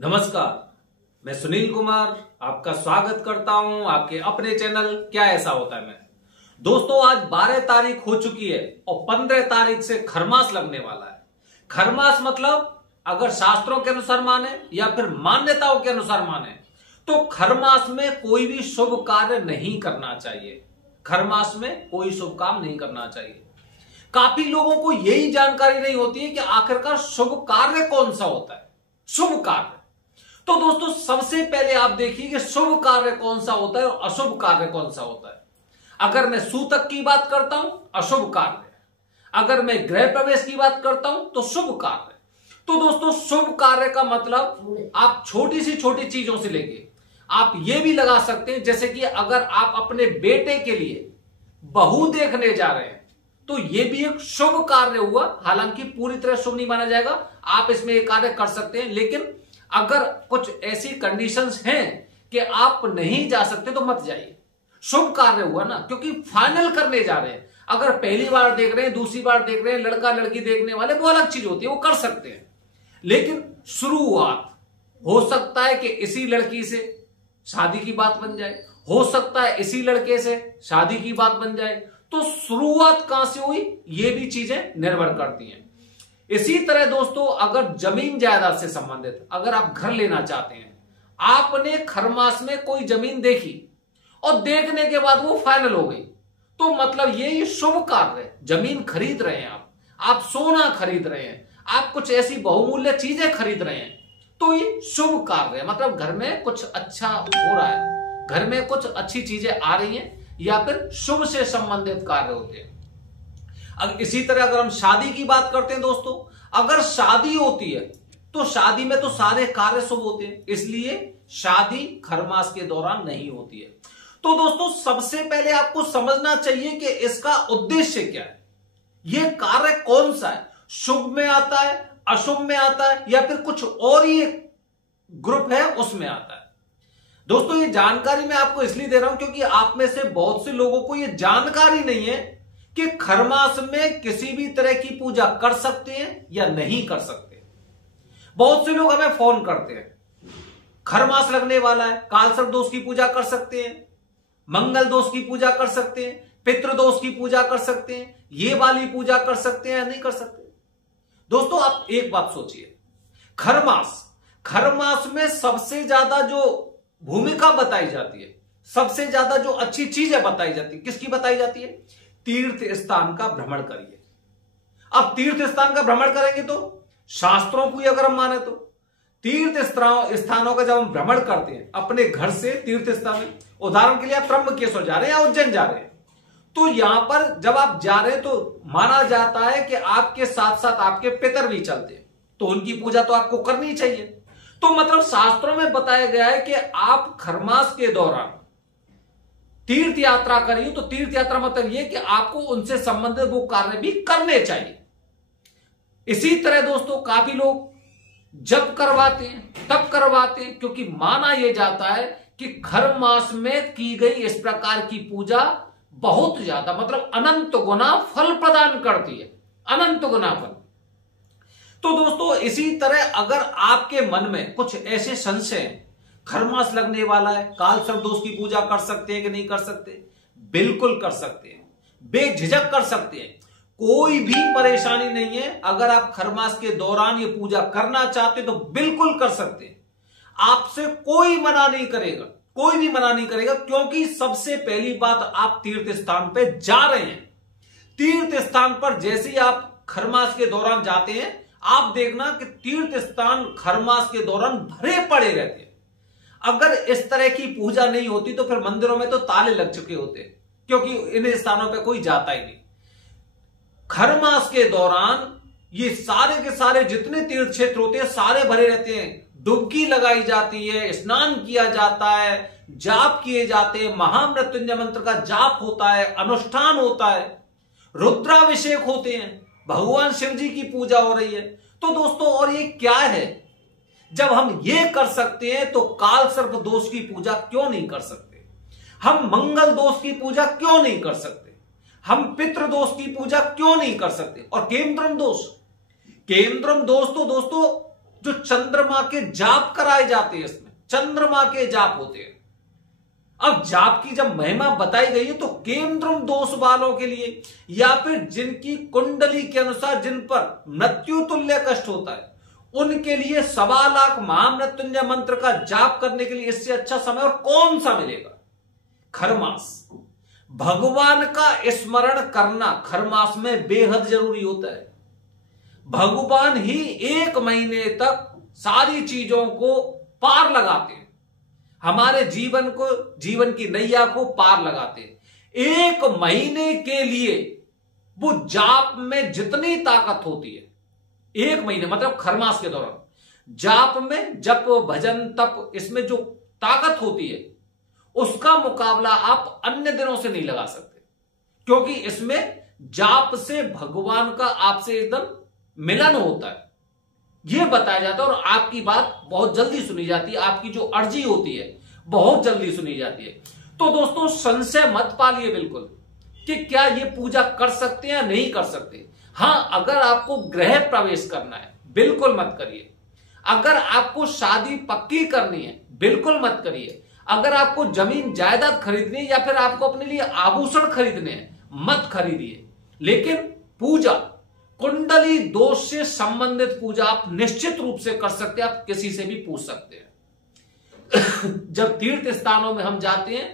नमस्कार, मैं सुनील कुमार आपका स्वागत करता हूं आपके अपने चैनल क्या ऐसा होता है में। दोस्तों, आज 12 तारीख हो चुकी है और 15 तारीख से खरमास लगने वाला है। खरमास मतलब अगर शास्त्रों के अनुसार माने या फिर मान्यताओं के अनुसार माने तो खरमास में कोई भी शुभ कार्य नहीं करना चाहिए। खरमास में कोई शुभ काम नहीं करना चाहिए। काफी लोगों को यही जानकारी नहीं होती है कि आखिरकार शुभ कार्य कौन सा होता है। शुभ कार्य तो दोस्तों सबसे पहले आप देखिए कि शुभ कार्य कौन सा होता है और अशुभ कार्य कौन सा होता है। अगर मैं सूतक की बात करता हूं अशुभ कार्य, अगर मैं गृह प्रवेश की बात करता हूं तो शुभ कार्य। तो दोस्तों शुभ कार्य का मतलब आप छोटी सी छोटी चीजों से लेके आप ये भी लगा सकते हैं, जैसे कि अगर आप अपने बेटे के लिए बहू देखने जा रहे हैं तो ये भी एक शुभ कार्य हुआ। हालांकि पूरी तरह शुभ नहीं माना जाएगा, आप इसमें एक कार्य कर सकते हैं, लेकिन अगर कुछ ऐसी कंडीशंस हैं कि आप नहीं जा सकते तो मत जाइए। शुभ कार्य हुआ ना, क्योंकि फाइनल करने जा रहे हैं। अगर पहली बार देख रहे हैं, दूसरी बार देख रहे हैं, लड़का लड़की देखने वाले, वो अलग चीज होती है, वो कर सकते हैं। लेकिन शुरुआत हो सकता है कि इसी लड़की से शादी की बात बन जाए, हो सकता है इसी लड़के से शादी की बात बन जाए। तो शुरुआत कहां से हुई ये भी चीजें निर्भर करती हैं। इसी तरह दोस्तों अगर जमीन जायदाद से संबंधित अगर आप घर लेना चाहते हैं, आपने खरमास में कोई जमीन देखी और देखने के बाद वो फाइनल हो गई, तो मतलब ये शुभ कार्य है। जमीन खरीद रहे हैं आप सोना खरीद रहे हैं, आप कुछ ऐसी बहुमूल्य चीजें खरीद रहे हैं, तो ये शुभ कार्य है। मतलब घर में कुछ अच्छा हो रहा है, घर में कुछ अच्छी चीजें आ रही हैं, या फिर शुभ से संबंधित कार्य होते हैं। अब इसी तरह अगर हम शादी की बात करते हैं दोस्तों, अगर शादी होती है तो शादी में तो सारे कार्य शुभ होते हैं, इसलिए शादी खरमास के दौरान नहीं होती है। तो दोस्तों सबसे पहले आपको समझना चाहिए कि इसका उद्देश्य क्या है, यह कार्य कौन सा है, शुभ में आता है, अशुभ में आता है, या फिर कुछ और ही ग्रुप है उसमें आता है। दोस्तों ये जानकारी मैं आपको इसलिए दे रहा हूं क्योंकि आप में से बहुत से लोगों को यह जानकारी नहीं है कि खरमास में किसी भी तरह की पूजा कर सकते हैं या नहीं कर सकते। बहुत से लोग हमें फोन करते हैं, खरमास लगने वाला है, कालसर्प दोष की पूजा कर सकते हैं, मंगल दोष की पूजा कर सकते हैं, पितृ दोष की पूजा कर सकते हैं, ये वाली पूजा कर सकते हैं या नहीं कर सकते। दोस्तों आप एक बात सोचिए, खरमास में सबसे ज्यादा जो भूमिका बताई जाती है, सबसे ज्यादा जो अच्छी चीजें बताई जाती है, किसकी बताई जाती है? तीर्थ स्थान का भ्रमण करिए। अब तीर्थ स्थान का भ्रमण करेंगे तो शास्त्रों को अगर हम माने तो तीर्थ स्थानों का जब हम भ्रमण करते हैं अपने घर से तीर्थ स्थान में, उदाहरण के लिए आप त्र्यंबकेश्वर जा रहे हैं या उज्जैन जा रहे हैं, तो यहां पर जब आप जा रहे हैं तो माना जाता है कि आपके साथ साथ आपके पितर भी चलते हैं, तो उनकी पूजा तो आपको करनी चाहिए। तो मतलब शास्त्रों में बताया गया है कि आप खरमास के दौरान तीर्थ यात्रा करिए। तो तीर्थ यात्रा मतलब यह कि आपको उनसे संबंधित वो कार्य भी करने चाहिए। इसी तरह दोस्तों काफी लोग जब करवाते हैं तब करवाते हैं, क्योंकि माना यह जाता है कि खरमास में की गई इस प्रकार की पूजा बहुत ज्यादा मतलब अनंत गुना फल प्रदान करती है, अनंत गुना फल। तो दोस्तों इसी तरह अगर आपके मन में कुछ ऐसे संशय, खरमास लगने वाला है, कालसर्प दोष की पूजा कर सकते हैं कि नहीं कर सकते? बिल्कुल कर सकते हैं, बेझिझक कर सकते हैं, कोई भी परेशानी नहीं है। अगर आप खरमास के दौरान ये पूजा करना चाहते तो बिल्कुल कर सकते हैं, आपसे कोई मना नहीं करेगा, कोई भी मना नहीं करेगा। क्योंकि सबसे पहली बात, आप तीर्थ स्थान पे जा रहे हैं। तीर्थ स्थान पर जैसे ही आप खरमास के दौरान जाते हैं, आप देखना कि तीर्थ स्थान खरमास के दौरान भरे पड़े रहते हैं। अगर इस तरह की पूजा नहीं होती तो फिर मंदिरों में तो ताले लग चुके होते, क्योंकि इन स्थानों पे कोई जाता ही नहीं। खरमास के दौरान ये सारे के सारे जितने तीर्थ क्षेत्र होते हैं सारे भरे रहते हैं, डुबकी लगाई जाती है, स्नान किया जाता है, जाप किए जाते हैं, महामृत्युंजय मंत्र का जाप होता है, अनुष्ठान होता है, रुद्राभिषेक होते हैं, भगवान शिव जी की पूजा हो रही है। तो दोस्तों और ये क्या है, जब हम ये कर सकते हैं तो कालसर्प दोष की पूजा क्यों नहीं कर सकते? हम मंगल दोष की पूजा क्यों नहीं कर सकते? हम पितृ दोष की पूजा क्यों नहीं कर सकते? और केंद्रम दोष तो दोस्तों जो चंद्रमा के जाप कराए जाते हैं, इसमें चंद्रमा के जाप होते हैं। अब जाप की जब महिमा बताई गई है तो केंद्रम दोष वालों के लिए या फिर जिनकी कुंडली के अनुसार जिन पर मृत्यु तुल्य कष्ट होता है उनके लिए 1.25 लाख महामृत्युंजय मंत्र का जाप करने के लिए इससे अच्छा समय और कौन सा मिलेगा? खरमास। भगवान का स्मरण करना खरमास में बेहद जरूरी होता है। भगवान ही 1 महीने तक सारी चीजों को पार लगाते हैं, हमारे जीवन की नैया को पार लगाते हैं। 1 महीने के लिए वो जाप में जितनी ताकत होती है, 1 महीने मतलब खरमास के दौरान जाप में जप भजन तप इसमें जो ताकत होती है उसका मुकाबला आप अन्य दिनों से नहीं लगा सकते, क्योंकि इसमें जाप से भगवान का आपसे एकदम मिलन होता है, यह बताया जाता है और आपकी बात बहुत जल्दी सुनी जाती है, आपकी जो अर्जी होती है बहुत जल्दी सुनी जाती है। तो दोस्तों संशय मत पालिए बिल्कुल कि क्या ये पूजा कर सकते हैं या नहीं कर सकते। हां, अगर आपको गृह प्रवेश करना है बिल्कुल मत करिए। अगर आपको शादी पक्की करनी है बिल्कुल मत करिए। अगर आपको जमीन जायदाद खरीदनी है या फिर आपको अपने लिए आभूषण खरीदने हैं मत खरीदिए। लेकिन पूजा कुंडली दोष से संबंधित पूजा आप निश्चित रूप से कर सकते हैं, आप किसी से भी पूछ सकते हैं। जब तीर्थ स्थानों में हम जाते हैं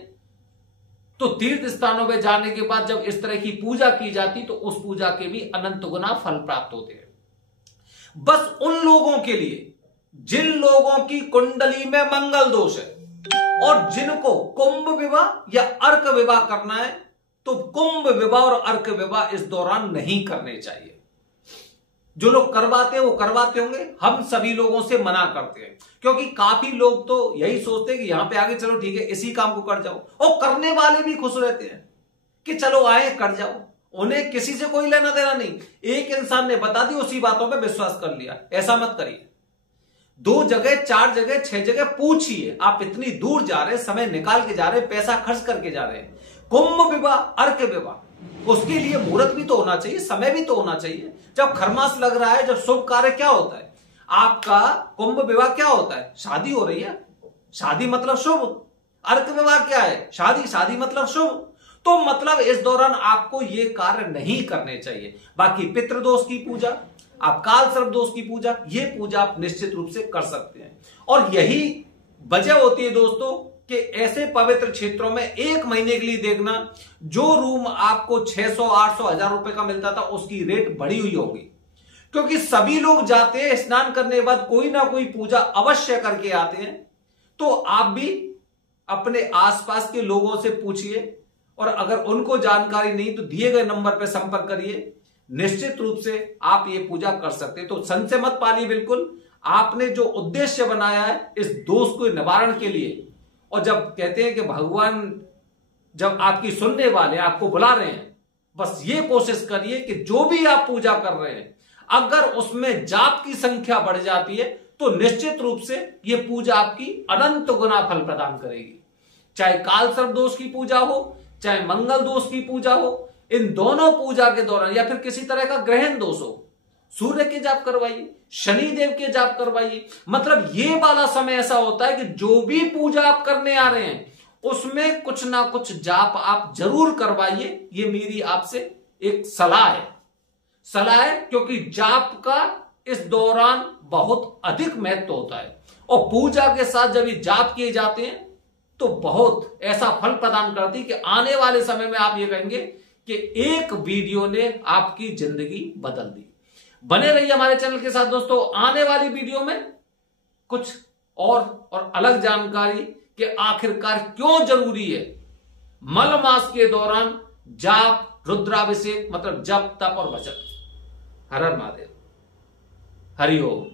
तो तीर्थ स्थानों में जाने के बाद जब इस तरह की पूजा की जाती तो उस पूजा के भी अनंत गुना फल प्राप्त होते हैं। बस उन लोगों के लिए जिन लोगों की कुंडली में मंगल दोष है और जिनको कुंभ विवाह या अर्क विवाह करना है तो कुंभ विवाह और अर्क विवाह इस दौरान नहीं करने चाहिए। जो लोग करवाते हैं वो करवाते होंगे, हम सभी लोगों से मना करते हैं, क्योंकि काफी लोग तो यही सोचते हैं कि यहां पे आगे चलो ठीक है इसी काम को कर जाओ, और करने वाले भी खुश रहते हैं कि चलो आए कर जाओ, उन्हें किसी से कोई लेना देना नहीं। एक इंसान ने बता दी उसी बातों पे विश्वास कर लिया। ऐसा मत करिए। 2 जगह 4 जगह 6 जगह पूछिए। आप इतनी दूर जा रहे हैं, समय निकाल के जा रहे हैं, पैसा खर्च करके जा रहे हैं, कुंभ विवाह अर्क विवाह, उसके लिए मुहूर्त भी तो होना चाहिए, समय भी तो होना चाहिए। जब खरमास लग रहा है, जब शुभ कार्य क्या होता है आपका, कुंभ विवाह क्या होता है, शादी हो रही है, शादी मतलब शुभ। अर्क विवाह क्या है, शादी, शादी मतलब शुभ। तो मतलब इस दौरान आपको ये कार्य नहीं करने चाहिए। बाकी पितृदोष की पूजा, आप काल सर्प दोष की पूजा, ये पूजा आप निश्चित रूप से कर सकते हैं। और यही वजह होती है दोस्तों कि ऐसे पवित्र क्षेत्रों में 1 महीने के लिए देखना, जो रूम आपको 600 800 1000 रुपए का मिलता था उसकी रेट बढ़ी हुई होगी, क्योंकि सभी लोग जाते हैं स्नान करने के बाद कोई ना कोई पूजा अवश्य करके आते हैं। तो आप भी अपने आसपास के लोगों से पूछिए, और अगर उनको जानकारी नहीं तो दिए गए नंबर पर संपर्क करिए, निश्चित रूप से आप ये पूजा कर सकते हैं। तो संशय मत पालिए बिल्कुल। आपने जो उद्देश्य बनाया है इस दोष को निवारण के लिए, और जब कहते हैं कि भगवान जब आपकी सुनने वाले आपको बुला रहे हैं, बस ये कोशिश करिए कि जो भी आप पूजा कर रहे हैं अगर उसमें जाप की संख्या बढ़ जाती है तो निश्चित रूप से ये पूजा आपकी अनंत गुना फल प्रदान करेगी। चाहे काल सर्प दोष की पूजा हो, चाहे मंगल दोष की पूजा हो, इन दोनों पूजा के दौरान या फिर किसी तरह का ग्रहण दोष हो, सूर्य के जाप करवाइए, शनि देव के जाप करवाइए। मतलब ये वाला समय ऐसा होता है कि जो भी पूजा आप करने आ रहे हैं उसमें कुछ ना कुछ जाप आप जरूर करवाइए। ये मेरी आपसे एक सलाह है, क्योंकि जाप का इस दौरान बहुत अधिक महत्व होता है, और पूजा के साथ जब ये जाप किए जाते हैं तो बहुत ऐसा फल प्रदान करती है कि आने वाले समय में आप ये कहेंगे कि एक वीडियो ने आपकी जिंदगी बदल दी। बने रहिए हमारे चैनल के साथ दोस्तों। आने वाली वीडियो में कुछ और अलग जानकारी कि आखिरकार क्यों जरूरी है मल मास के दौरान जाप, रुद्राभिषेक मतलब जप, तप और भजन। हर हर महादेव, हरि ओम।